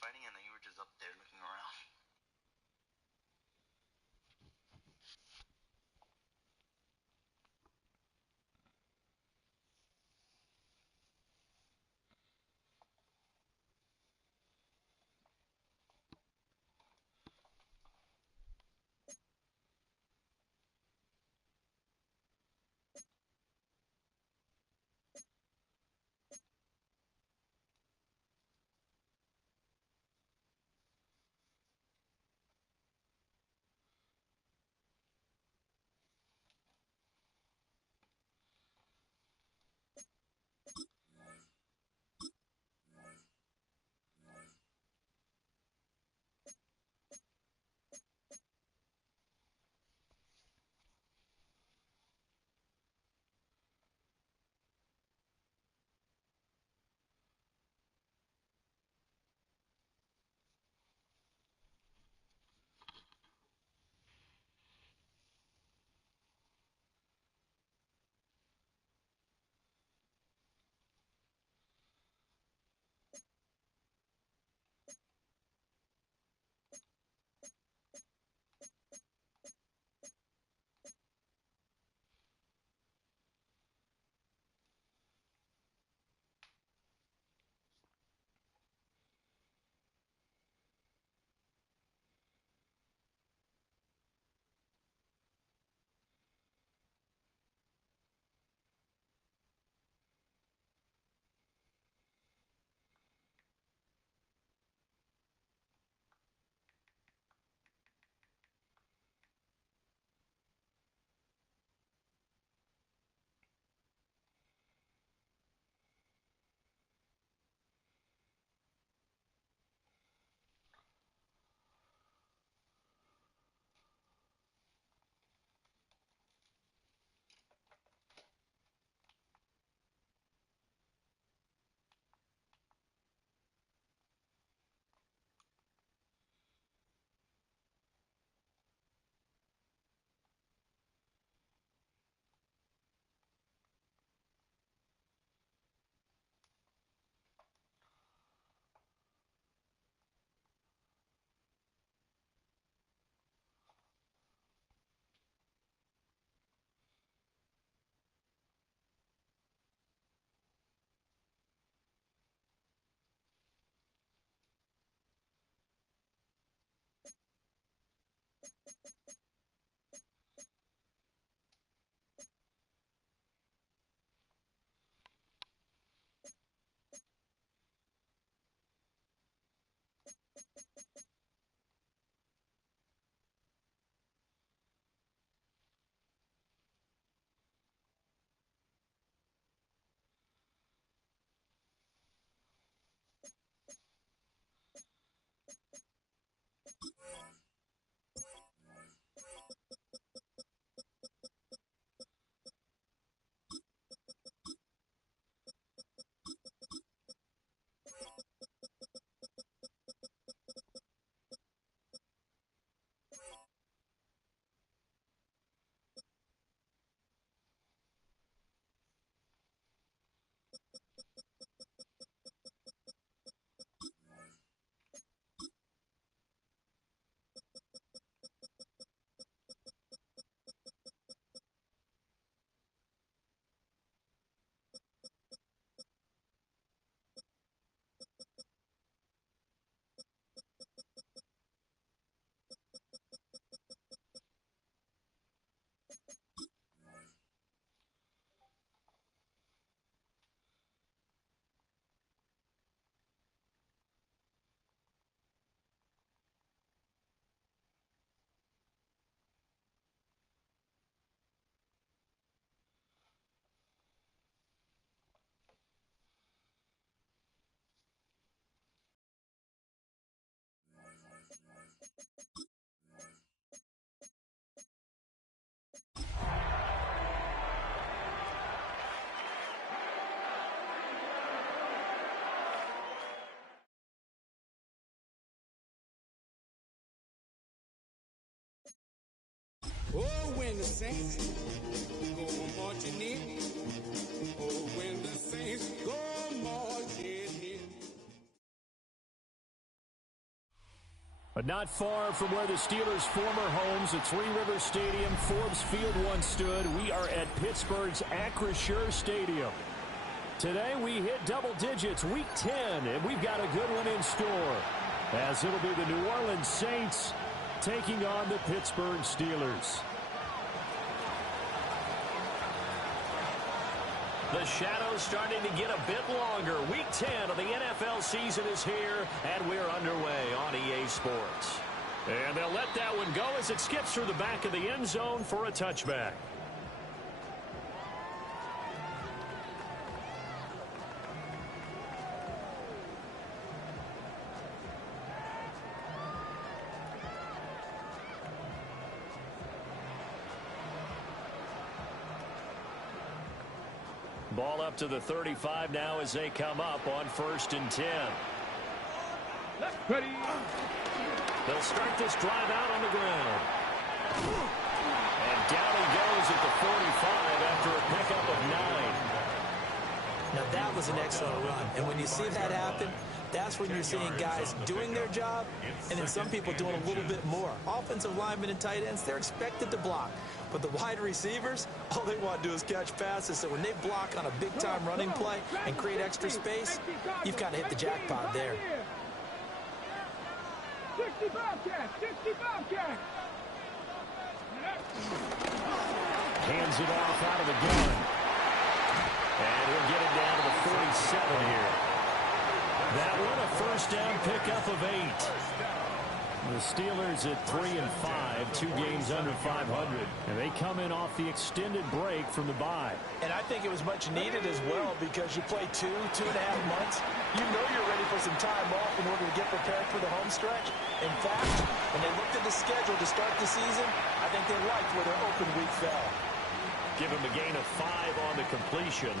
fighting, and then you were just up there looking around. Oh, when the saints go marching in. Oh, when the saints go marching in. But not far from where the Steelers' former homes at Three Rivers Stadium, Forbes Field once stood, we are at Pittsburgh's Acrisure Stadium. Today we hit double digits, Week 10, and we've got a good one in store, as it'll be the New Orleans Saints taking on the Pittsburgh Steelers. The shadow's starting to get a bit longer. Week 10 of the NFL season is here, and we're underway on EA Sports. And they'll let that one go as it skips through the back of the end zone for a touchback. Ball up to the 35 now as they come up on 1st and 10. Ready. They'll start this drive out on the ground. And down he goes at the 45 after a pickup of 9. Now that was an excellent run. And when you see that happen, that's when you're seeing guys doing their job and then some people doing a little bit more. Offensive linemen and tight ends, they're expected to block. But the wide receivers, all they want to do is catch passes. So when they block on a big-time running play and create extra space, you've kind of hit the jackpot there. 65 catch, 65 catch. Hands it off out of the gun. And he'll get it down to the 47 here. That one a first down pickup of 8. The Steelers at 3-5, 2 games under 500. And they come in off the extended break from the bye. And I think it was much needed as well because you play 2.5 months. You know you're ready for some time off in order to get prepared for the home stretch. In fact, when they looked at the schedule to start the season, I think they liked where their open week fell. Give him a gain of 5 on the completion.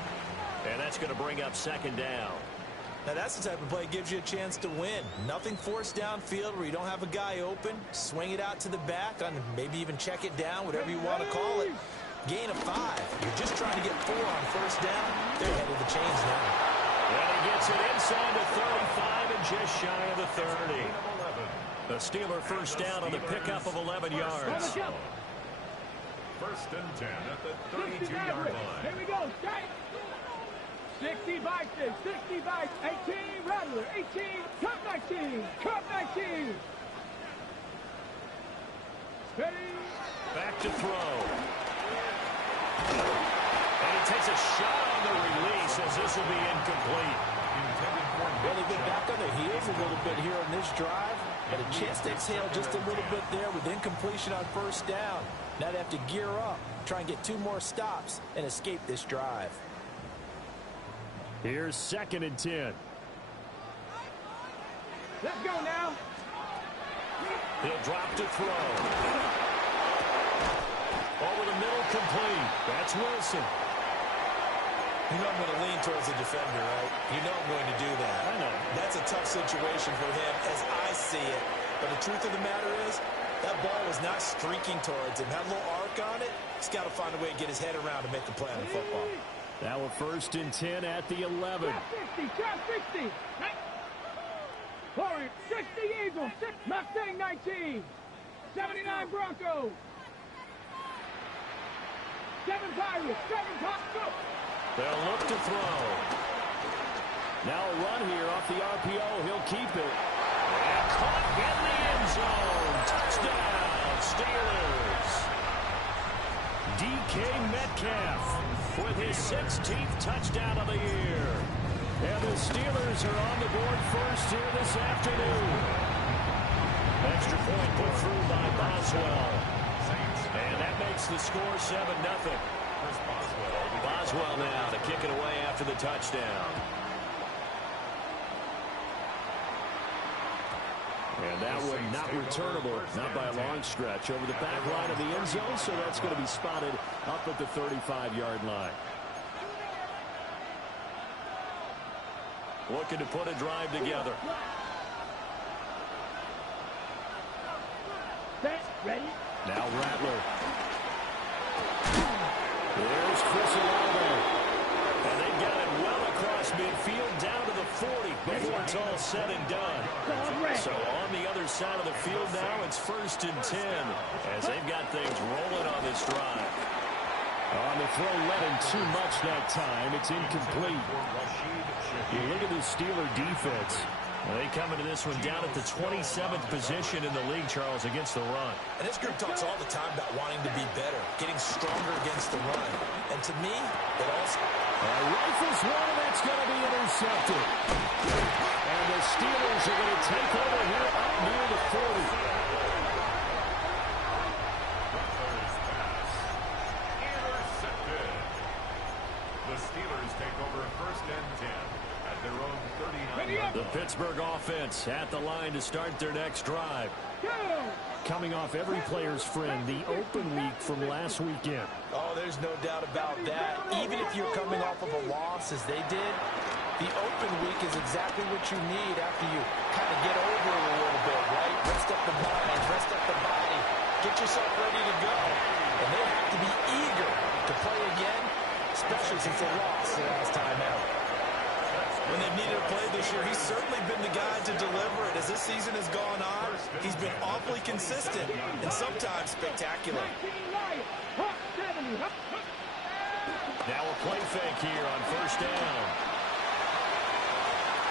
And that's going to bring up 2nd down. Now that's the type of play that gives you a chance to win. Nothing forced downfield where you don't have a guy open. Swing it out to the back, and maybe even check it down, whatever you want to call it. Gain of 5. You're just trying to get 4 on first down. They're ahead of the chains now. And he gets it inside the 35 and just shy of the 30. The Steeler first down on the pickup of 11 yards. 1st and 10 at the 32-yard line. Here we go, strike. 60 Vikings, 60 Vikings, 18 Rattler, 18, Cup 19, Cup 19. Ready. Back to throw. And he takes a shot on the release as this will be incomplete. Well, they've been back on their heels a little bit here on this drive, but a chance to exhale just a little bit there with incompletion on first down. Now they have to gear up, try and get 2 more stops, and escape this drive. Here's 2nd and 10. Let's go now. He'll drop to throw. Over the middle, complete. That's Wilson. You know I'm going to lean towards the defender, right? You know I'm going to do that. I know. That's a tough situation for him as I see it. But the truth of the matter is, that ball was not streaking towards him. Had a little arc on it. He's got to find a way to get his head around to make the play on the football. Now a 1st and 10 at the 11. Trap 60, trap 60. Forward, 60 Eagles, 6 Mustang 19. 79 Broncos. 7 Pirates, 7 Broncos. They'll look to throw. Now a run here off the RPO. He'll keep it. And caught in the end zone. Touchdown, Steelers. DK Metcalf with his 16th touchdown of the year. And the Steelers are on the board first here this afternoon. Extra point put through by Boswell. And that makes the score 7-0. Boswell now to kick it away after the touchdown. And that one not returnable, not by a long stretch, over the back line of the end zone, so that's going to be spotted up at the 35-yard line. Looking to put a drive together. Ready? Now Rattler. There's Chris Olave. And they've got it well across midfield down to the 40 before it's all said and done. So on the other side of the field now, it's 1st and 10 as they've got things rolling on this drive. On the throw, let him too much that time. It's incomplete. You look at the Steeler defense. They come into this one down at the 27th position in the league, Charles, against the run. And this group talks all the time about wanting to be better, getting stronger against the run. And to me, it also... Rifles one, and that's going to be intercepted. And the Steelers are going to take over here up near the 40. Intercepted. The Steelers take over 1st and 10 at their own 39. The Pittsburgh offense at the line to start their next drive. Coming off every player's friend, the open week from last weekend. Oh, there's no doubt about that. Even if you're coming off of a loss as they did, the open week is exactly what you need after you kind of get over it a little bit, right? Rest up the mind, rest up the body, get yourself ready to go. And they have to be eager to play again, especially since they lost the last time out. When they've needed to play this year, he's certainly been the guy to deliver it. As this season has gone on, he's been awfully consistent and sometimes spectacular. Now a play fake here on 1st down.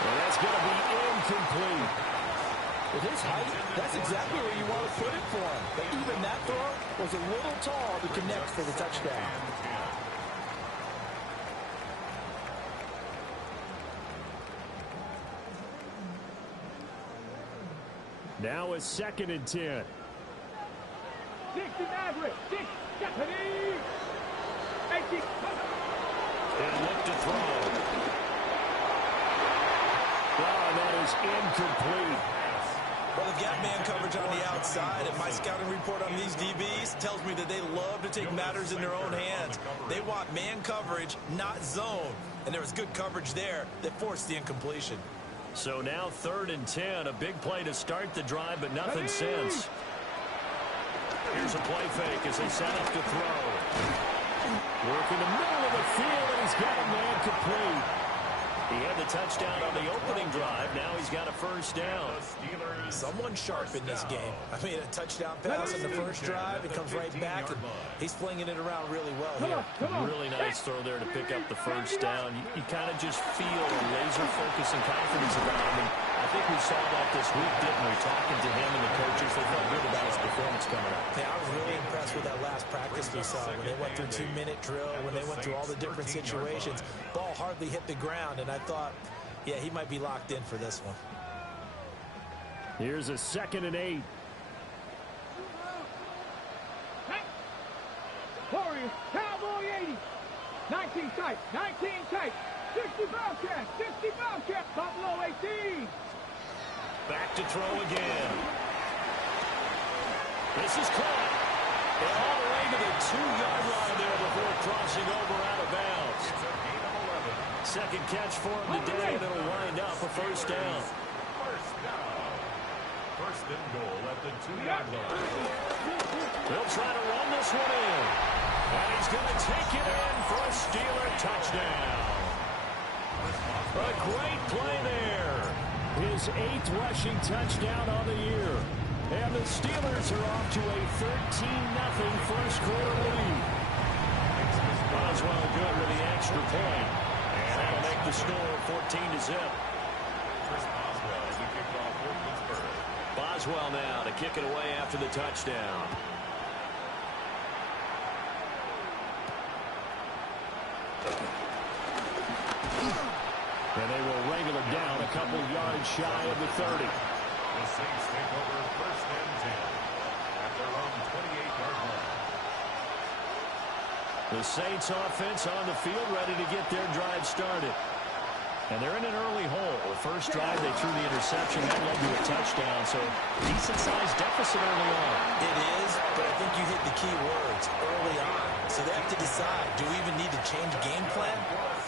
Well, that's going to be incomplete. With his height, that's exactly where you want to put it for him. But even that throw was a little tall to connect for the touchdown. Now a 2nd and 10. 60 Maverick. 6 Stephanie. 80. And look to throw. Oh, that is incomplete. Well, they've got man coverage on the outside, and my scouting report on these DBs tells me that they love to take matters in their own hands. They want man coverage, not zone. And there was good coverage there that forced the incompletion. So now 3rd and 10, a big play to start the drive, but nothing since. Here's a play fake as they set up to throw. Work in the middle of the field, and he's got a man complete. He had the touchdown on the opening drive. Now he's got a 1st down. Someone sharp in this game. I mean, a touchdown pass on the first drive. It comes right back, and he's flinging it around really well here. Really nice throw there to pick up the 1st down. You kind of just feel a laser focus and confidence about him. And I think we saw that this week, didn't we? Talking to him and the coaches, they felt good about his performance coming up. Yeah, I was really impressed with that last practice we saw when they went through 2-minute drill, when they went through all the different situations. Ball hardly hit the ground, and I thought, yeah, he might be locked in for this one. Here's a 2nd and 8. Warriors, Cowboy 80. 19 tight, 19 tight. 60 Bobcat, 60 Bobcat. Buffalo 18. Back to throw again. This is caught. And all the way to the 2-yard line there before crossing over out of bounds. Second catch for him today, and it'll wind up a 1st down. 1st and goal at the 2-yard line. They'll try to run this one in. And he's going to take it in for a Steeler touchdown. A great play there. His 8th rushing touchdown on the year. And the Steelers are off to a 13-0 first quarter lead. Boswell good with the extra point. And that'll make the score 14-0. Boswell now to kick it away after the touchdown. And they will wrangle it down a couple yards shy of the 30. The Saints take over 1st and 10 at their own 28-yard line. The Saints offense on the field ready to get their drive started. And they're in an early hole. The first drive, they threw the interception. That led to a touchdown. So decent-sized deficit early on. It is, but I think you hit the key words early on. So they have to decide, do we even need to change game plan?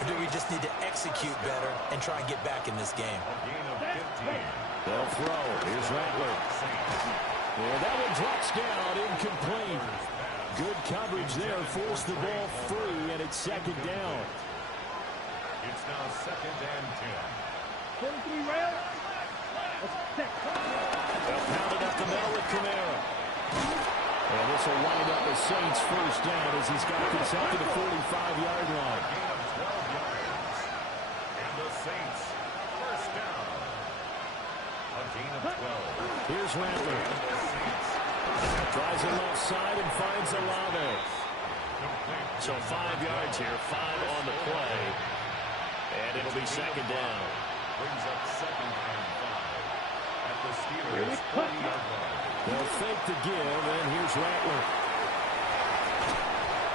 Or do we just need to execute better and try and get back in this game? A gain of 15. They'll throw. Here's Rattler. Yeah, that one drops down, incomplete. Good coverage there. Forced the ball free, and it's 2nd down. It's now 2nd and 10. 43 rail. They'll pound it up the middle with Kamara. And this will wind up the Saints' first down as he's got this up to the 45-yard line. Gain of 12 yards. And the Saints, first down. A gain of 12. Here's Rattler. Tries it left side and finds Olave. So 5 yards here, 5 on the play. And it'll be second down. Brings up 2nd and 5. At the Steelers' 40-yard line. They'll fake the give, and here's Rattler.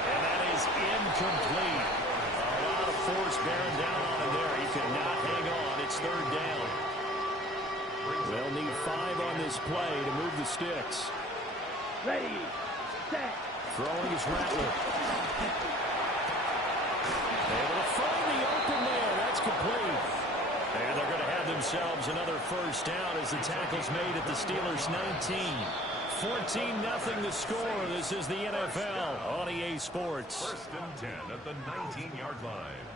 And that is incomplete. A lot of force bearing down on him there. He could not hang on. It's third down. They'll need 5 on this play to move the sticks. Ready, set. Throwing is Rattler. Able to find the open man. That's complete. And they're going to have themselves another first down as the tackle's made at the Steelers' 19. 14-0 the score. This is the NFL on EA Sports. 1st and 10 at the 19-yard line.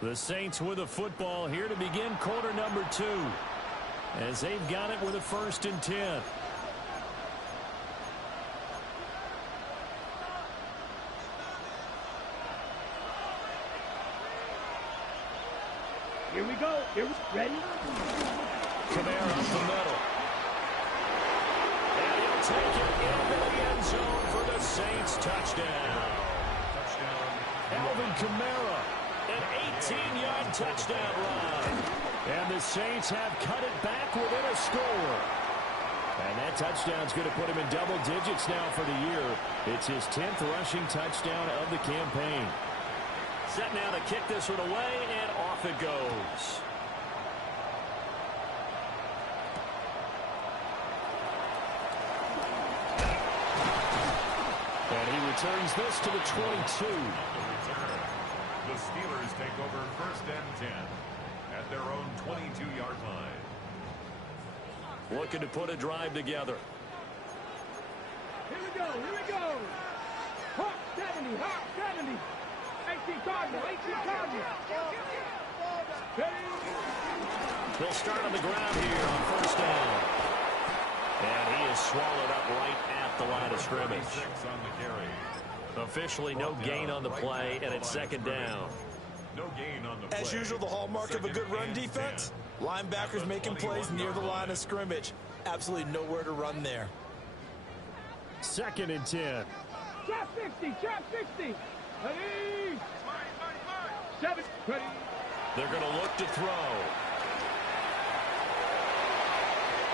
The Saints with the football here to begin quarter number 2. As they've got it with a 1st and 10. Here we go. Ready? Kamara up the middle. And he'll take it into the end zone for the Saints touchdown. Alvin Kamara, an 18-yard touchdown run. And the Saints have cut it back within a score. And that touchdown's going to put him in double digits now for the year. It's his 10th rushing touchdown of the campaign. Set now to kick this one away, and off it goes. And he returns this to the 22. The Steelers take over 1st and 10 at their own 22-yard line. Looking to put a drive together. Here we go. Hawk 70, Hawk 70. 18 Cardinal. They'll start on the ground here on first down. And he is swallowed up right at the line of scrimmage. On the carry. Officially no gain on the play, and it's second down. No gain on the play. As usual, the hallmark of a good run defense, linebackers making plays near the line of scrimmage. Absolutely nowhere to run there. 2nd and 10. Trap 60. Ready. 7. Ready. They're going to look to throw.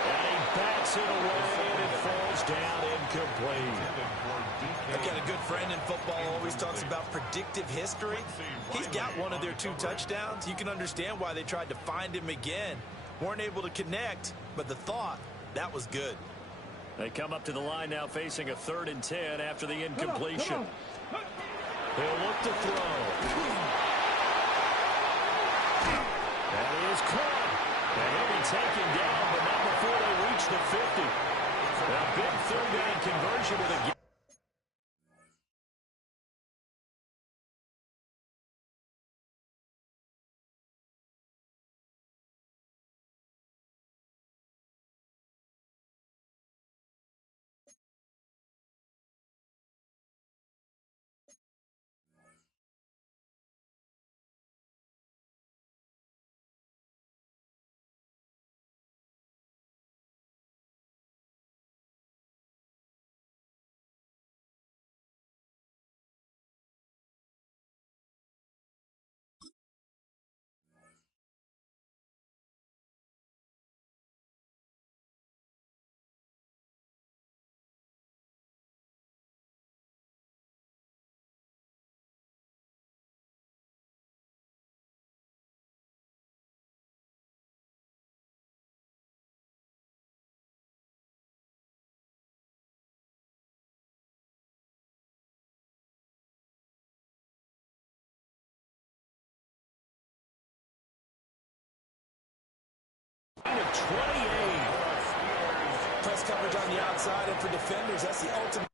And he bats it away, and it falls down incomplete. I've got a good friend in football who always talks about predictive history. He's got one of their 2 touchdowns. You can understand why they tried to find him again. Weren't able to connect, but the thought, that was good. They come up to the line now facing a 3rd and 10 after the incompletion. He'll look to throw. And he is caught. And he'll be taken down, but not before they reach the 50. A big 3rd down conversion with a of 28. Press coverage on the outside, and for defenders, that's the ultimate.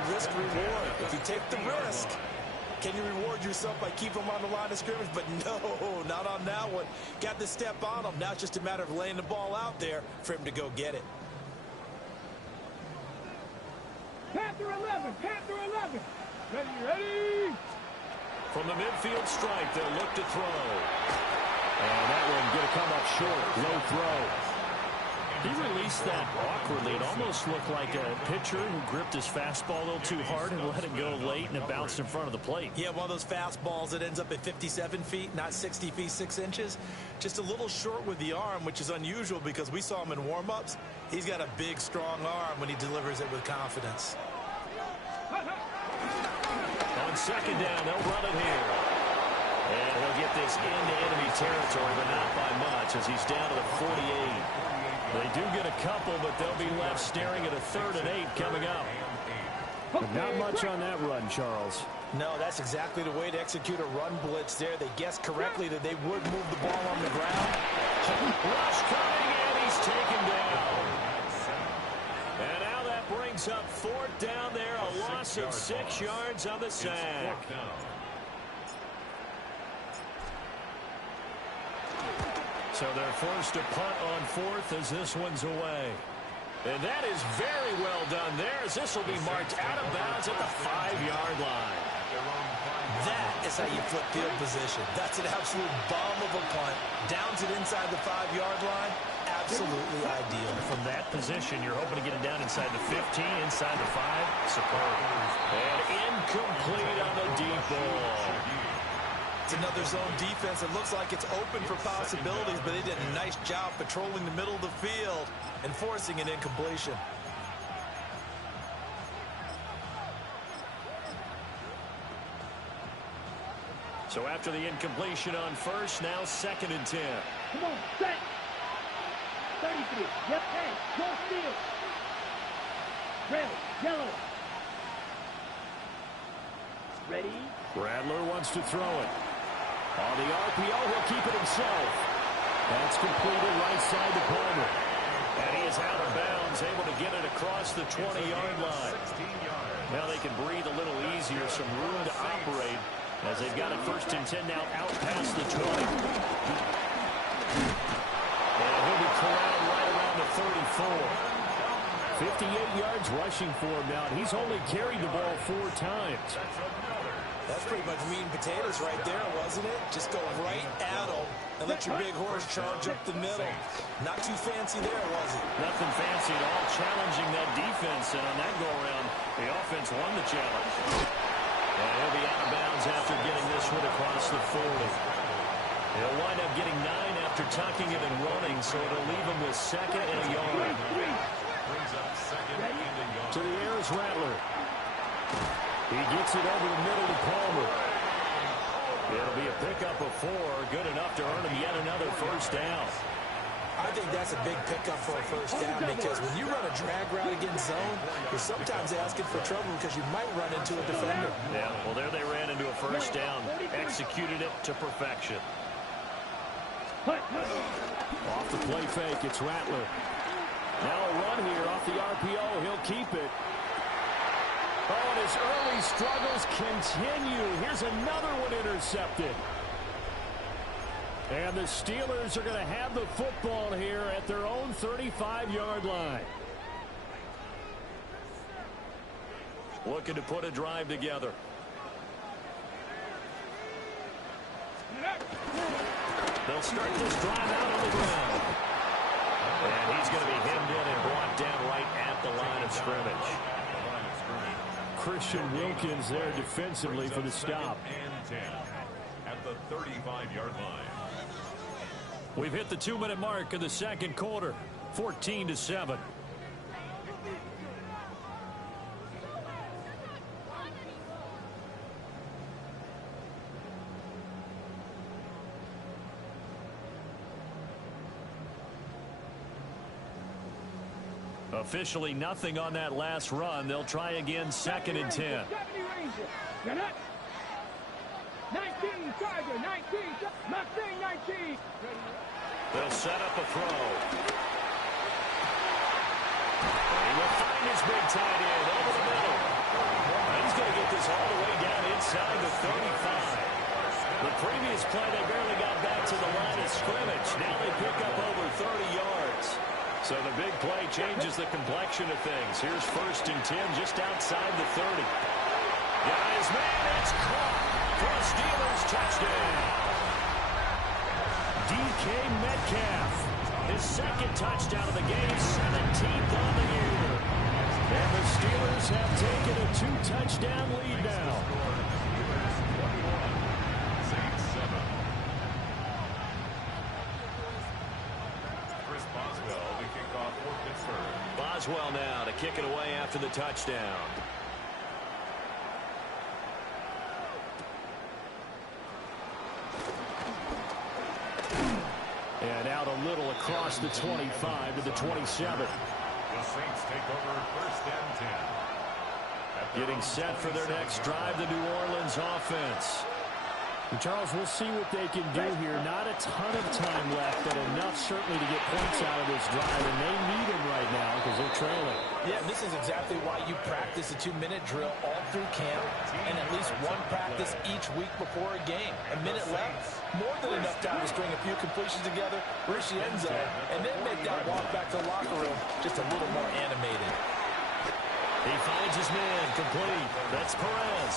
Risk reward. If you take the risk, can you reward yourself by keeping him on the line of scrimmage? But no, not on that one. Got the step on him. Now it's just a matter of laying the ball out there for him to go get it. Panther 11, Panther 11. Ready, ready. From the midfield stripe, they'll look to throw. And that one going to come up short. Low throw. He released that awkwardly. It almost looked like a pitcher who gripped his fastball a little too hard and let it go late, and it bounced in front of the plate. Yeah, one of those fastballs that ends up at 57 feet, not 60 feet, 6 inches. Just a little short with the arm, which is unusual because we saw him in warm-ups. He's got a big, strong arm when he delivers it with confidence. On second down, they'll run it here. And he'll get this into enemy territory, but not by much as he's down to the 48. They do get a couple, but they'll be left staring at a 3rd and 8 coming up. But not much on that run, Charles. No, that's exactly the way to execute a run blitz there. They guessed correctly that they would move the ball on the ground. Rush coming, and he's taken down. And now that brings up 4th down there, a loss of 6 yards on the sack. So they're forced to punt on 4th as this one's away. And that is very well done there as this will be marked out of bounds at the 5-yard line. That is how you flip field position. That's an absolute bomb of a punt. Downs it inside the 5-yard line. Absolutely ideal. From that position, you're hoping to get it down inside the 15, inside the 5. Superb. And incomplete on the deep ball. It's another zone defense. It looks like it's open for possibilities, but they did a nice job patrolling the middle of the field and forcing an incompletion. So after the incompletion on 1st, now 2nd and 10. Come on, set. 33. Yep, hey, go steal. Red, yellow. Ready? Rattler wants to throw it. On the RPO, he'll keep it himself. That's completed right side to Palmer. And he is out of bounds, able to get it across the 20-yard line. Now they can breathe a little easier, some room to operate as they've got it 1st and 10 now out past the 20. And he'll be corralled right around the 34. 58 yards rushing for him now. He's only carried the ball 4 times. That's pretty much meat and potatoes right there, wasn't it? Just go right at them and let your big horse charge up the middle. Not too fancy there, was it? Nothing fancy at all, challenging that defense. And on that go-around, the offense won the challenge. And he'll be out of bounds after getting this one across the 40. He'll wind up getting 9 after tucking it and running, so it'll leave him with 2nd and a yard. To the air is Rattler. He gets it over the middle to Palmer. It'll be a pickup of 4, good enough to earn him yet another 1st down. I think that's a big pickup for a 1st down because when you run a drag route against zone, you're sometimes asking for trouble because you might run into a defender. Yeah, well, there they ran into a 1st down, executed it to perfection. Off the play fake, it's Rattler. Now a run here off the RPO, he'll keep it. Oh, and his early struggles continue. Here's another one intercepted. And the Steelers are going to have the football here at their own 35-yard line. Looking to put a drive together. They'll start this drive out on the ground. And he's going to be hemmed in and brought down right at the line of scrimmage. Christian Wilkins there defensively for the stop. And 10 at the 35-yard line. We've hit the 2-minute mark in the 2nd quarter, 14-7. Officially nothing on that last run. They'll try again 2nd and 10. 19, Charger, 19, Mustang 19. They'll set up a throw. And he will find his big tight end over the middle. get this all the way down inside the 35. The previous play, they barely got back to the line of scrimmage. Now they pick up over 30 yards. So the big play changes the complexion of things. Here's 1st and 10 just outside the 30. Got his man, it's caught for a Steelers touchdown. DK Metcalf, his 2nd touchdown of the game, 17th on the year. And the Steelers have taken a 2-touchdown lead now. Boswell now to kick it away after the touchdown. And out a little across the 25 to the 27. The Saints take over 1st and 10. Getting set for their next drive, the New Orleans offense. And Charles, we'll see what they can do here. Not a ton of time left, but enough certainly to get points out of this drive, and they need them right now because they're trailing. Yeah, and this is exactly why you practice a 2-minute drill all through camp and at least one practice each week before a game. A minute left, more than enough time to string a few completions together, reach the end zone, and then make that walk back to the locker room just a little more animated. He finds his man, complete. That's Perez.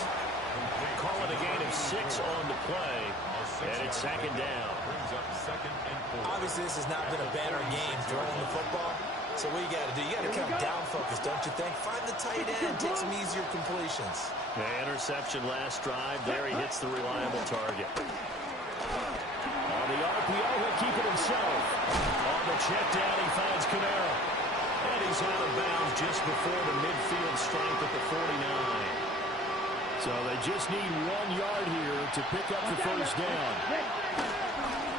Call it a gain of 6 on the play, and it's 2nd down. Obviously, this has not been a banner game throwing the football. So what you got to do, you got to come down focus, don't you think? Find the tight end, take some easier completions. The interception last drive. There he hits the reliable target. On the RPO, he'll keep it himself. On the check down, he finds Camara. And he's out of bounds just before the midfield stripe at the 49. So they just need 1 yard here to pick up the 1st down.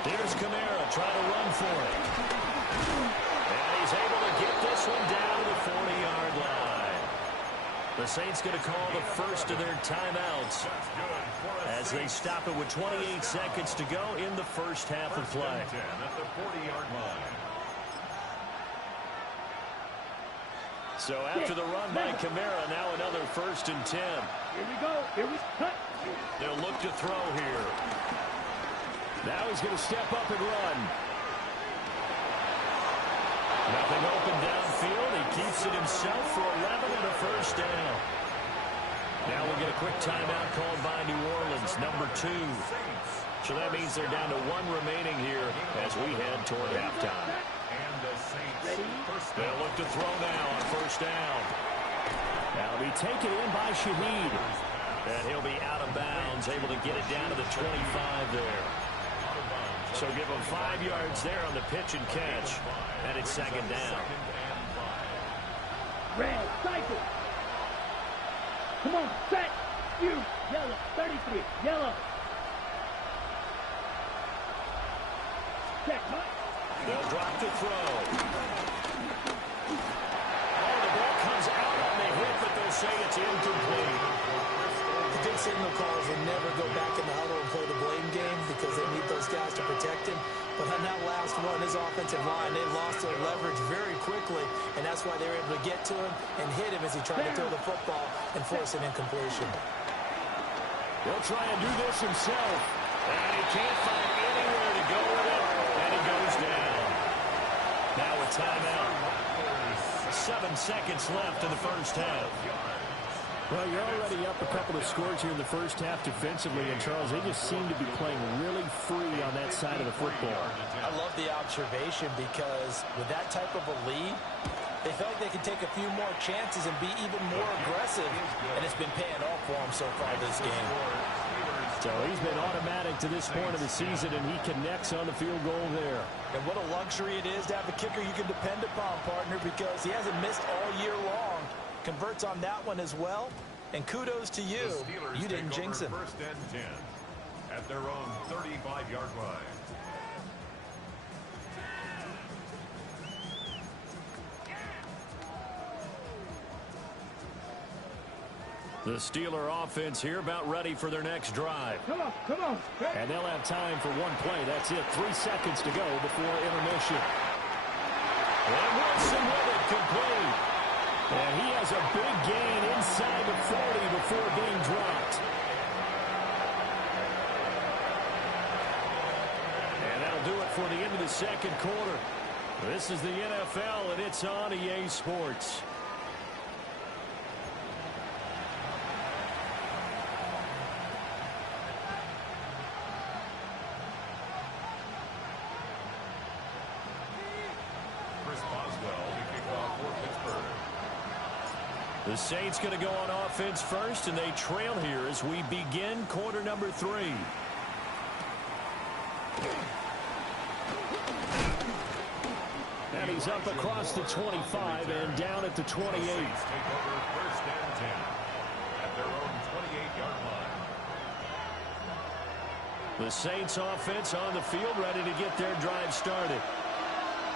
Here's Camara trying to run for it. And he's able to get this one down to the 40-yard line. The Saints going to call the first of their timeouts as they stop it with 28 seconds to go in the first half of play. At the 40-yard line. So after the run by Camara, now another 1st and 10. Here we go. Here we cut. They'll look to throw here. Now he's going to step up and run. Nothing open downfield. He keeps it himself for 11 and a 1st down. Now we'll get a quick timeout called by New Orleans, number 2. So that means they're down to 1 remaining here as we head toward halftime. And the Saints They'll look to throw now on 1st down. That'll be taken in by Shaheed. And he'll be out of bounds, able to get it down to the 25 there. So give him 5 yards there on the pitch and catch. And it's 2nd down. Red, cycle. Come on, set. You. Yellow, 33. Yellow. Check, Mike. They'll drop to throw. Oh, the ball comes out on the hit, but they'll say it's incomplete. The good signal calls will never go back in the huddle and play the blame game because they need those guys to protect him. But on that last one, his offensive line, they lost their leverage very quickly, and that's why they were able to get to him and hit him as he tried to throw the football and force an incompletion. He'll try and do this himself, and he can't find anywhere to go with it, and he goes down. Now a timeout. 7 seconds left in the first half. Well, you're already up a couple of scores here in the first half defensively, and Charles, they just seem to be playing really free on that side of the football. I love the observation because with that type of a lead, they felt like they could take a few more chances and be even more aggressive, and it's been paying off for them so far this game. So he's been automatic to this point of the season, and he connects on the field goal there. And what a luxury it is to have a kicker you can depend upon, partner, because he hasn't missed all year long. Converts on that one as well, and kudos to you. You didn't jinx him. 1st and 10 at their own 35-yard line. The Steeler offense here about ready for their next drive. Come on, come on. And they'll have time for one play. That's it. 3 seconds to go before intermission. And Wilson with it, complete. And he has a big gain inside the 40 before being dropped. And that'll do it for the end of the second quarter. This is the NFL, and it's on EA Sports. The Saints going to go on offense first, and they trail here as we begin quarter number 3. And he's up across the 25 and down at the 28. Take over first and 10 at their own 28-yard line. The Saints offense on the field, ready to get their drive started.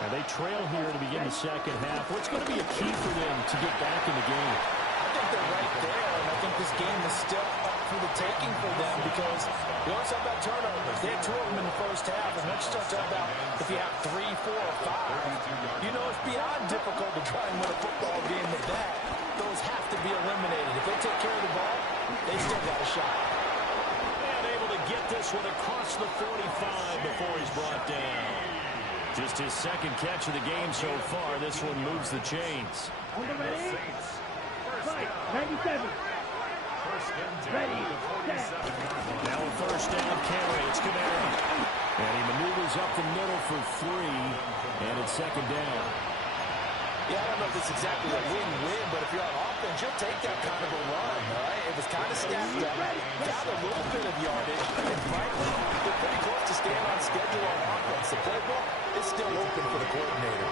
And they trail here to begin the second half. What's going to be a key for them to get back in the game? I think they're right there, and I think this game is still up for the taking for them because we always talk about turnovers. They had 2 of them in the first half, and let's start talking about if you have 3, 4, or 5. You know, it's beyond difficult to try and win a football game with that. Those have to be eliminated. If they take care of the ball, they still got a shot. And able to get this one across the 45 before he's brought down. Just his second catch of the game so far. This one moves the chains. The Saints, first down. 97. First and 10 at the 47-yard line. Now a first down carry. It's Kamara. And he maneuvers up the middle for 3. And it's second down. Yeah, I don't know if it's exactly a win-win, but if you're on offense, you'll take that kind of a run, all right? It was kind of stacked up, got a little bit of yardage, and frankly, they're pretty close to staying on schedule on offense. The playbook is still open for the coordinator.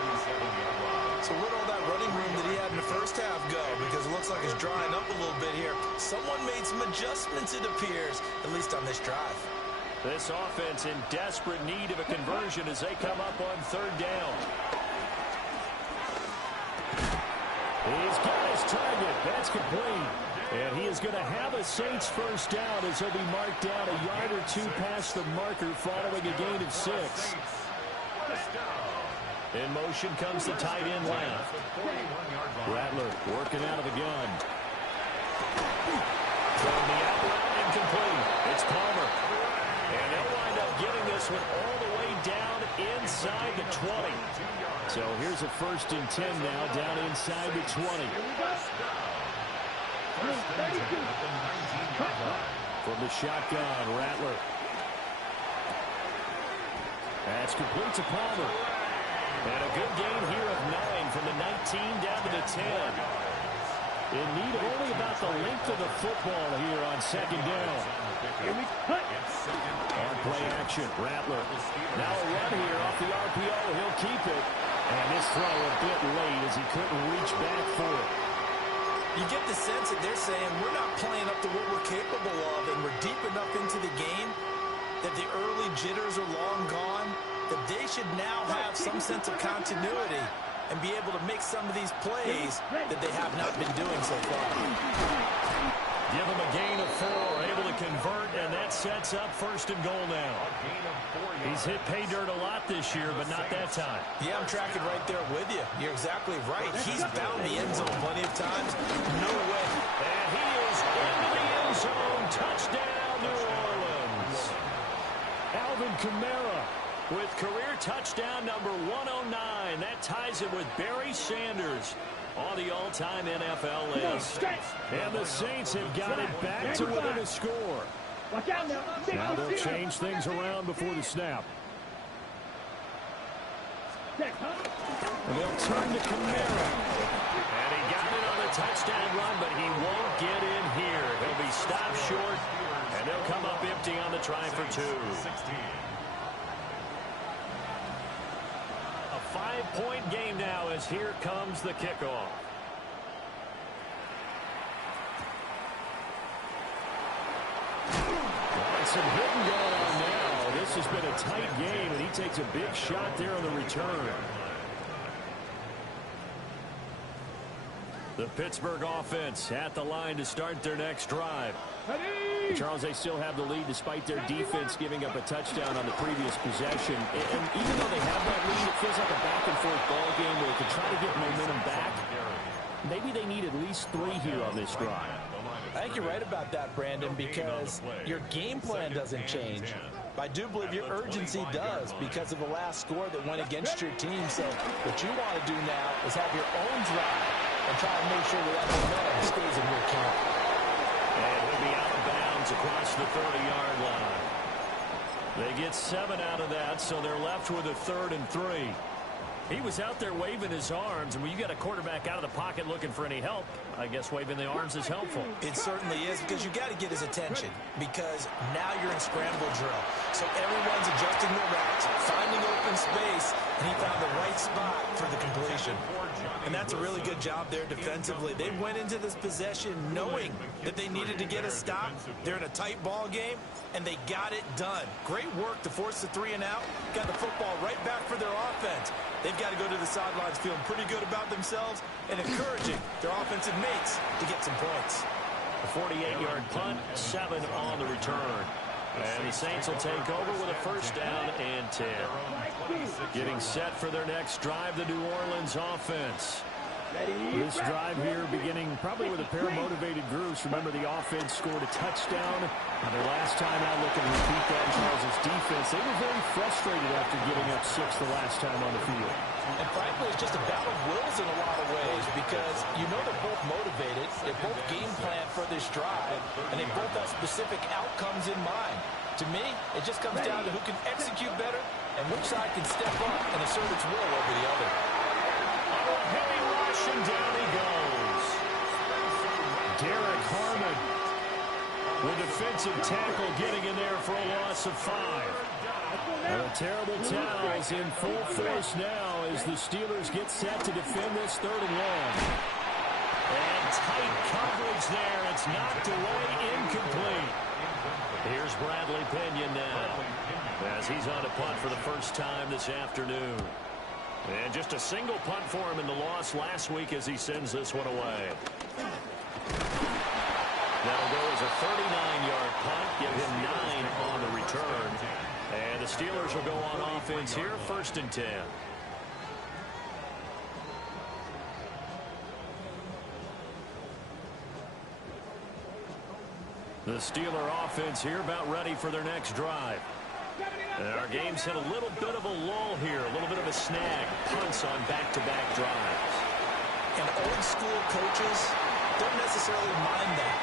So where'd all that running room that he had in the first half go? Because it looks like it's drying up a little bit here. Someone made some adjustments, it appears, at least on this drive. This offense in desperate need of a conversion as they come up on third down. He's got his target. That's complete. And he is going to have a Saints first down as he'll be marked down a yard or 2 past the marker following a gain of 6. In motion comes the tight end left. Rattler working out of the gun. From the out route, incomplete. It's Palmer. And they'll wind up getting this one all the way down inside the 20. So here's a first and 10 now down inside the 20. From the shotgun, Rattler. That's complete to Palmer. And a good gain here of 9 from the 19 down to the 10. In need of only about the length of the football here on second down. On play action, Rattler. Now a run here off the RPO. He'll keep it. And this throw a bit late as he couldn't reach back for it. You get the sense that they're saying we're not playing up to what we're capable of, and we're deep enough into the game that the early jitters are long gone, that they should now have some sense of continuity and be able to make some of these plays that they have not been doing so far. Give him a gain of 4, able to convert, and that sets up first and goal now. He's hit pay dirt a lot this year, but not that time. Yeah, I'm tracking right there with you. You're exactly right. He's found the end zone plenty of times. No way. And he is into the end zone. Touchdown, New Orleans. Alvin Kamara with career touchdown number 109. That ties it with Barry Sanders on the all-time NFL list. And the Saints have got it back to within a score. Watch out now. Now they'll change things around before the snap. And they'll turn to Kamara. And he got it on the touchdown run, but he won't get in here. He'll be stopped short, and they'll come up empty on the try for 2. A 5-point game now as here comes the kickoff. Some hitting going on now. This has been a tight game, and he takes a big shot there on the return. The Pittsburgh offense at the line to start their next drive. Charles, they still have the lead despite their defense giving up a touchdown on the previous possession. And even though they have that lead, it feels like a back-and-forth ball game where they can try to get momentum back. maybe they need at least 3 here on this drive. I think you're right about that, Brandon, because your game plan doesn't change. I do believe your urgency does because of the last score that went against your team. So what you want to do now is have your own drive and try to make sure that momentum stays in your camp. And he'll be out of bounds across the 30-yard line. They get 7 out of that, so they're left with a 3rd and 3. He was out there waving his arms, and when you got a quarterback out of the pocket looking for any help, I guess waving the arms is helpful. It certainly is, because you got to get his attention, because now you're in scramble drill. So everyone's adjusting their routes, finding open space, and he found the right spot for the completion. And that's a really good job there defensively. They went into this possession knowing that they needed to get a stop. They're in a tight ball game, and they got it done. Great work to force the 3 and out. Got the football right back for their offense. They've got to go to the sidelines feeling pretty good about themselves and encouraging their offensive mates to get some points. A 48-yard punt, 7 on the return. And the Saints will take over with a 1st down and 10. Getting set for their next drive, the New Orleans offense. This drive here beginning probably with a pair of motivated groups. Remember, the offense scored a touchdown. Their last time out, looking to repeat that in Charles' defense. They were very frustrated after giving up 6 the last time on the field. And frankly, it's just a battle of wills in a lot of ways, because you know they're both motivated. They both game plan for this drive, and they both have specific outcomes in mind. To me, it just comes down to who can execute better and which side can step up and assert its will over the other. Heavy rush, and down he goes. Derek Harmon, the defensive tackle, getting in there for a loss of 5. And a terrible towels in full force now as the Steelers get set to defend this 3rd and long. And tight coverage there. It's knocked away, incomplete. Here's Bradley Pinion now, as he's on a punt for the first time this afternoon. And just a single punt for him in the loss last week as he sends this one away. That'll go as a 39-yard punt, give him 9 on the return. And the Steelers will go on offense here, 1st and 10. The Steeler offense here about ready for their next drive. And our game's hit a little bit of a lull here, a little bit of a snag. Punts on back-to-back drives. And old-school coaches don't necessarily mind that.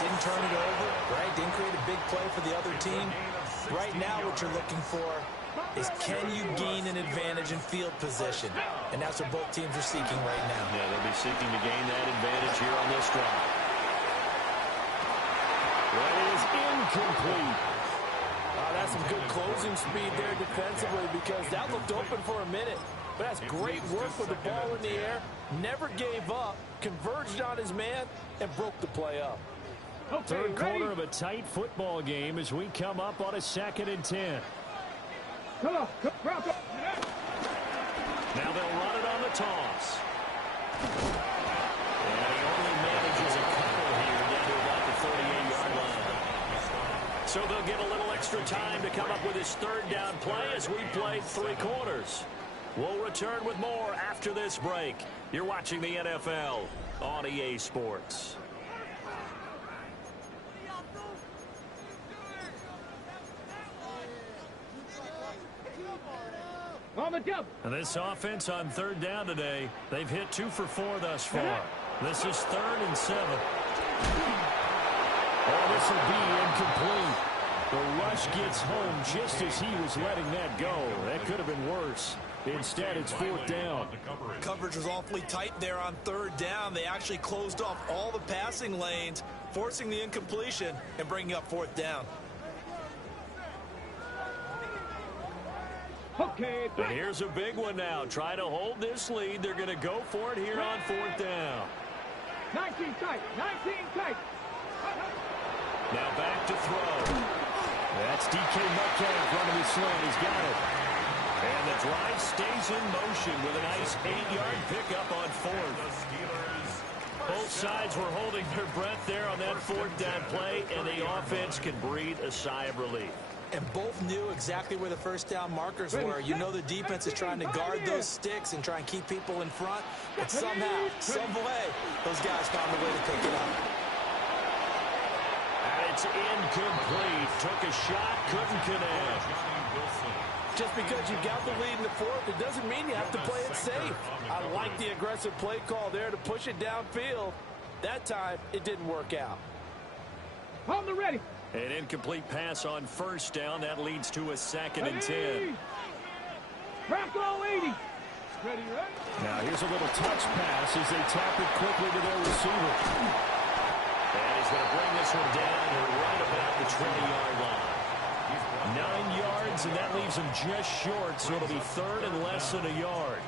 Didn't turn it over, right? Didn't create a big play for the other team. Right now what you're looking for is, can you gain an advantage in field position? And that's what both teams are seeking right now. Yeah, they'll be seeking to gain that advantage here on this drive. That is incomplete. That's some good closing speed there defensively, because that looked open for a minute. But that's great work with the ball in the air. Never gave up, converged on his man, and broke the play up. Okay, 3rd quarter of a tight football game as we come up on a 2nd and 10. Come on. Now they'll run it on the toss. And he only manages a couple here down to about the 38-yard line. So they'll get a little extra time to come up with his 3rd down play as we played 3 quarters. We'll return with more after this break. You're watching the NFL on EA Sports. And this offense on 3rd down today, they've hit 2 for 4 thus far. This is 3rd and 7. Oh, this will be incomplete. The rush gets home just as he was letting that go. That could have been worse. Instead, it's 4th down. Coverage was awfully tight there on 3rd down. They actually closed off all the passing lanes, forcing the incompletion and bringing up 4th down. Okay. And here's a big one now. Try to hold this lead. They're going to go for it here on 4th down. 19 tight. 19 tight. Now back to throw. That's DK Metcalf running the slant. He's got it. And the drive stays in motion with a nice 8-yard pickup on 4th. Both sides were holding their breath there on that 4th down play, and the offense can breathe a sigh of relief. And both knew exactly where the first down markers were. You know the defense is trying to guard those sticks and try and keep people in front. But somehow, some way, those guys found a way to pick it up. And it's incomplete. Took a shot, couldn't connect. Just because you got the lead in the fourth, it doesn't mean you have to play it safe. I like the aggressive play call there to push it downfield. That time, it didn't work out. On the ready. An incomplete pass on first down. That leads to a 2nd and 10. Bracco 80. Ready, right? Now here's a little touch pass as they tap it quickly to their receiver. And he's going to bring this one down right about the 20-yard line. 9 yards, and that leaves him just short, so it'll be 3rd and less than a yard.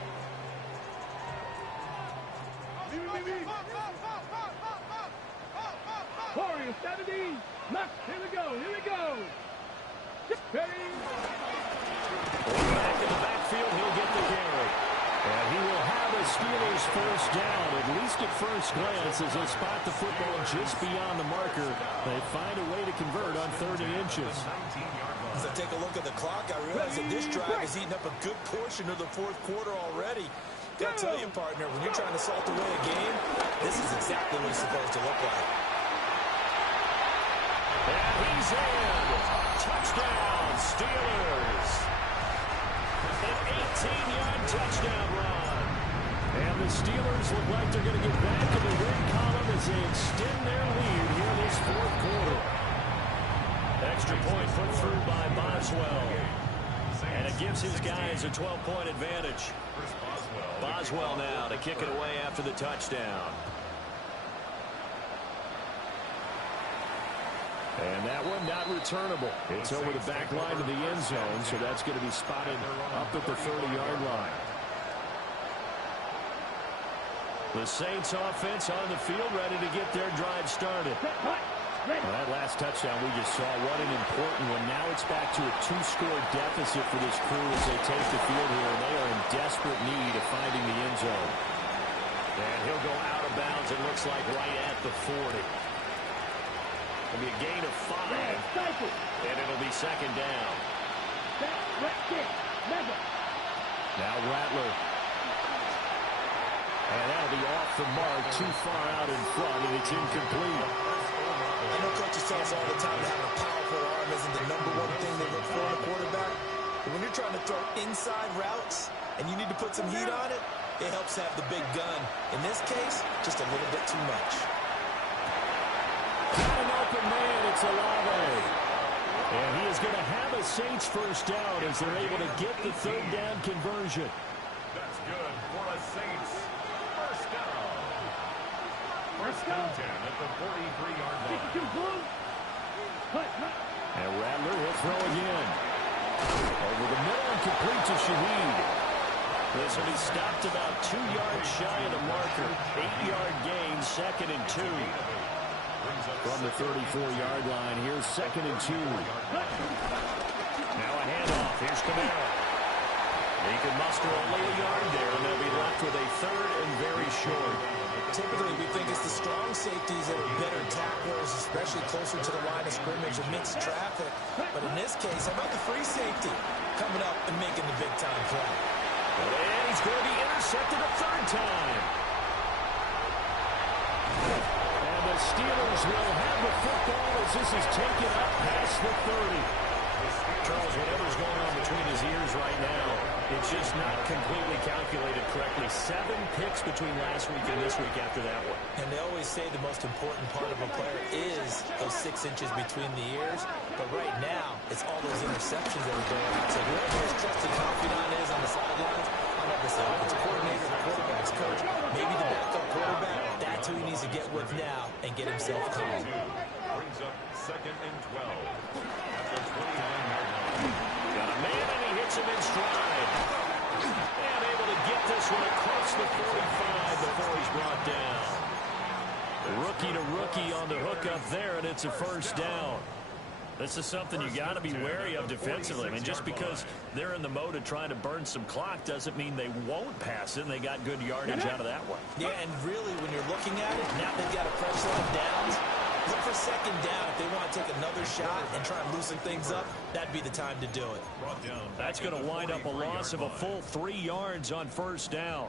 Warriors 70. Left. Here we go. Here we go. Ready. Back in the backfield, he'll get the carry. And he will have a Steelers first down, at least at first glance, as they spot the football just beyond the marker. They find a way to convert on 30 inches. As I take a look at the clock, I realize that this drive has eaten up a good portion of the fourth quarter already. Got to tell you, partner, when you're trying to salt away a game, this is exactly what it's supposed to look like. And he's in. Touchdown, Steelers. An 18-yard touchdown run. And the Steelers look like they're going to get back in the win column as they extend their lead here this fourth quarter. Extra point put through by Boswell. And it gives his guys a 12-point advantage. Boswell now to kick it away after the touchdown. And that one not returnable. It's over the back line of the end zone, so that's going to be spotted up at the 30-yard line. The Saints offense on the field ready to get their drive started. Well, that last touchdown we just saw, what an important one. Now it's back to a 2-score deficit for this crew as they take the field here, and they are in desperate need of finding the end zone. And he'll go out of bounds, it looks like, right at the 40. It'll be a gain of 5, and it'll be 2nd down. Now Rattler. And that'll be off the mark, too far out in front, and it's incomplete. I know coaches tell us all the time that having a powerful arm isn't the #1 thing they look for in a quarterback. But when you're trying to throw inside routes and you need to put some heat on it, it helps have the big gun. In this case, just a little bit too much. Got an open man, it's Olave. And he is going to have a Saints first down as they're able to get the 3rd down conversion. That's good for a Saints first down. First down 10 at the 43-yard line. And Rattler will throw again. Over the middle and complete to Shaheed. This will be stopped about 2 yards shy of the marker. 8-yard gain, 2nd and 2. From the 34-yard line, here's 2nd and 2. Now a handoff. Here's Kamara. He can muster only a yard there, and they'll be left with a 3rd and very short. Typically, we think it's the strong safeties that are better tacklers, especially closer to the line of scrimmage amidst traffic. But in this case, how about the free safety coming up and making the big-time play? And he's going to be intercepted a 3rd time. And the Steelers will have the football as this is taken up past the 30. Charles, whatever's going on between his ears right now, it's just not completely calculated correctly. 7 picks between last week and this week after that one. And they always say the most important part of a player is those 6 inches between the ears. But right now, it's all those interceptions that are going on. So whoever his trusted confidant is on the sidelines, I'll never say it's a coordinator, the quarterback's coach, maybe the backup quarterback, that's who he needs to get with now and get himself calm. Brings up 2nd and 12 at the 29-yard line. Got a man, and he hits him in stride. And able to get this one across the 45 before he's brought down. Rookie to rookie on the hookup there, and it's a first down. This is something you got to be wary of defensively. I mean, just because they're in the mode of trying to burn some clock doesn't mean they won't pass it, and they got good yardage out of that one. Yeah, and really, when you're looking at it, now they've got a fresh line of downs. Look for second down. If they want to take another shot and try and loosen things up, that'd be the time to do it. That's going to wind up a loss of a full 3 yards on first down.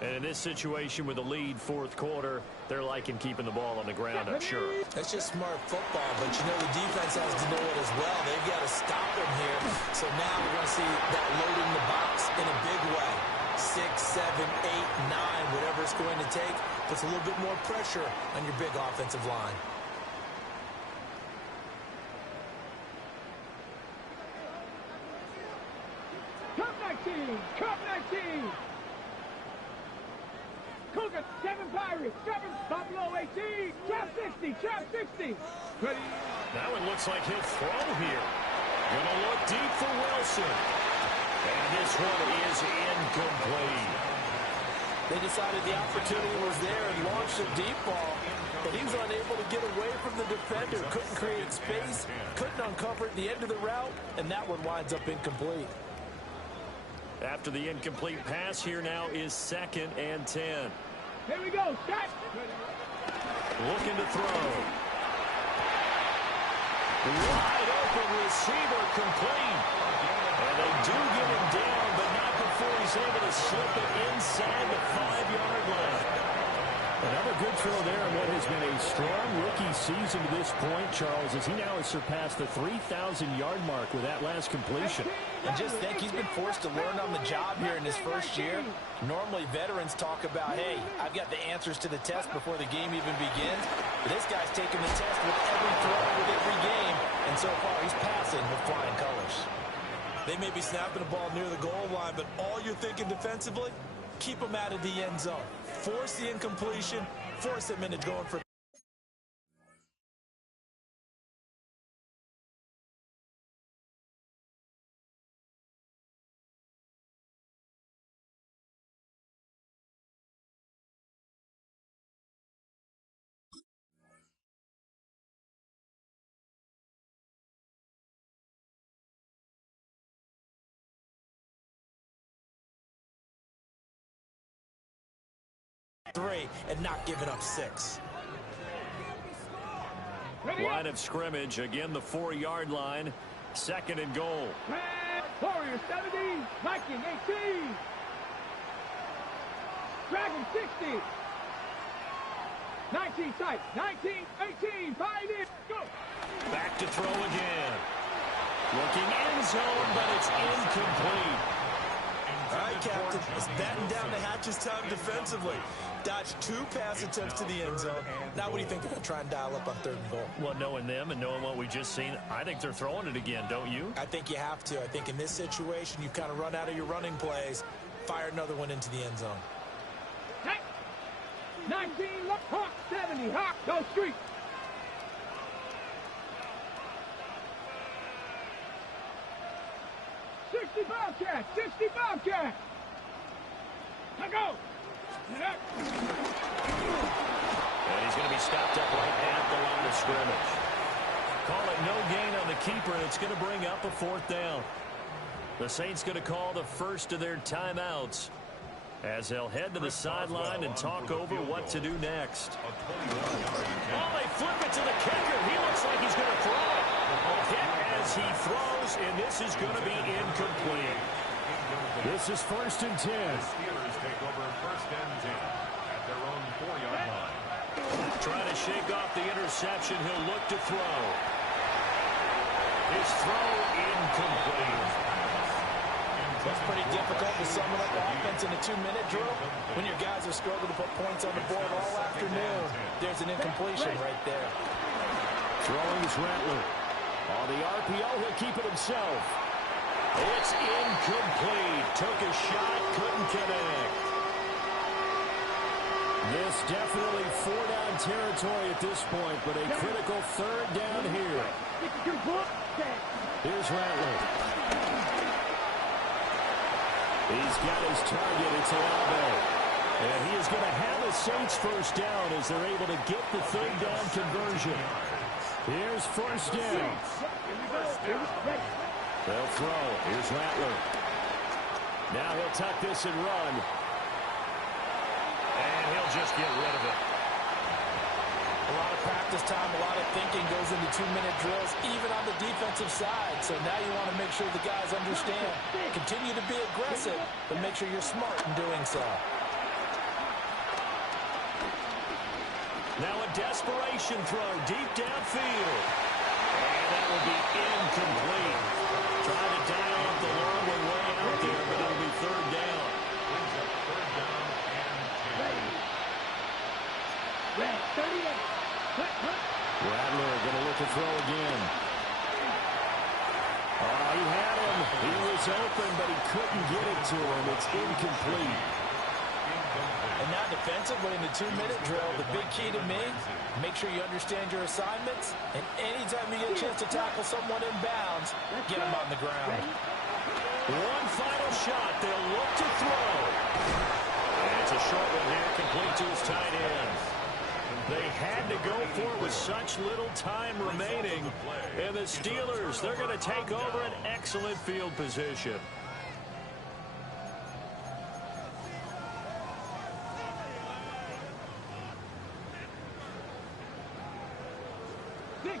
And in this situation with a lead fourth quarter, they're liking keeping the ball on the ground, I'm sure. That's just smart football, but you know the defense has to know it as well. They've got to stop him here. So now we're going to see that loading the box in a big way. 6, 7, 8, 9, whatever it's going to take, puts a little bit more pressure on your big offensive line. Cup 19! Cup 19! Cougar, 7 Pirates, 7 Buffalo 18, trap 60, trap 60. Ready? Now it looks like he'll throw here. Gonna look deep for Wilson. And this one is incomplete. They decided the opportunity was there and launched a deep ball, but he was unable to get away from the defender. Couldn't create space, couldn't uncover at the end of the route, and that one winds up incomplete. After the incomplete pass, here now is 2nd and 10. Here we go, shot. Looking to throw. Wide open receiver complete. And they do get him down, but not before he's able to slip it inside the 5-yard line. Another good throw there in what has been a strong rookie season to this point, Charles, as he now has surpassed the 3,000-yard mark with that last completion. And just think, he's been forced to learn on the job here in his first year. Normally, veterans talk about, hey, I've got the answers to the test before the game even begins. But this guy's taking the test with every throw, with every game. And so far, he's passing with flying colors. They may be snapping the ball near the goal line, but all you're thinking defensively, keep them out of the end zone. Force the incompletion, force them into going for. Three and not giving up 6. Line of scrimmage, again the 4-yard line, 2nd and goal. Warrior 70, Viking 18. Dragon 60. 19 tight, 19, 18, 5 in, go. Back to throw again. Looking end zone, but it's incomplete. All right, Captain, it's batten down the hatches time defensively. Dodged 2 pass attempts to the end zone. Now what do you think they're going to try and dial up on 3rd and goal? Well, knowing them and knowing what we just seen, I think they're throwing it again, don't you? I think you have to. I think in this situation, you kind of run out of your running plays, fire another one into the end zone. 19, Hawk 70, Hawk, go street. Bobcat, 60 Bobcat. Let go. And he's going to be stopped up right at the line of scrimmage. Call it no gain on the keeper, and it's going to bring up a 4th down. The Saints going to call the first of their timeouts as they'll head to the sideline and talk over what to do next. Oh, they flip it to the kicker. He looks like he's going to throw it. Hit as he throws, and this is going to be incomplete. This is 1st and 10. The Steelers take over 1st and 10 at their own 4-yard line. Trying to shake off the interception. He'll look to throw. His throw incomplete. That's pretty difficult to sum up offense in a 2-minute drill when your guys have struggled to put points on the board all afternoon. There's an incompletion right there. Throwing is Rattler. On the RPO, he'll keep it himself. It's incomplete. Took a shot, couldn't connect. This definitely 4-down territory at this point, but a critical 3rd down here. Here's Rattler. He's got his target. It's Olave. And he is going to have a Saints 1st down as they're able to get the 3rd down conversion. Here's 1st down. They'll throw. Here's Rattler. Now he'll tuck this and run. And he'll just get rid of it. A lot of practice time, a lot of thinking goes into 2-minute drills, even on the defensive side. So now you want to make sure the guys understand. Continue to be aggressive, but make sure you're smart in doing so. Now a desperation throw deep downfield. And that will be incomplete. Trying to dial up the long way out there, but it'll be third down. Red, 38. Rattler going to look to throw again. Oh, he had him. He was open, but he couldn't get it to him. It's incomplete. And now defensively in the 2-minute drill, the big key to me, make sure you understand your assignments, and anytime you get a chance to tackle someone in bounds, get them on the ground. One final shot. They'll look to throw. And it's a short one here, complete to his tight end. They had to go for it with such little time remaining. And the Steelers, they're going to take over an excellent field position.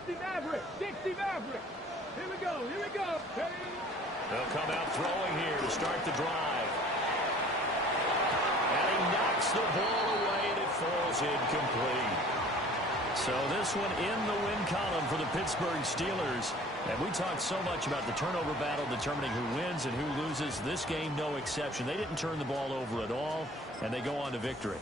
Maverick, 60 Maverick. Here we go, here we go. Hey. They'll come out throwing here to start the drive. And he knocks the ball away, and it falls incomplete. So this one in the win column for the Pittsburgh Steelers. And we talked so much about the turnover battle determining who wins and who loses. This game, no exception. They didn't turn the ball over at all, and they go on to victory.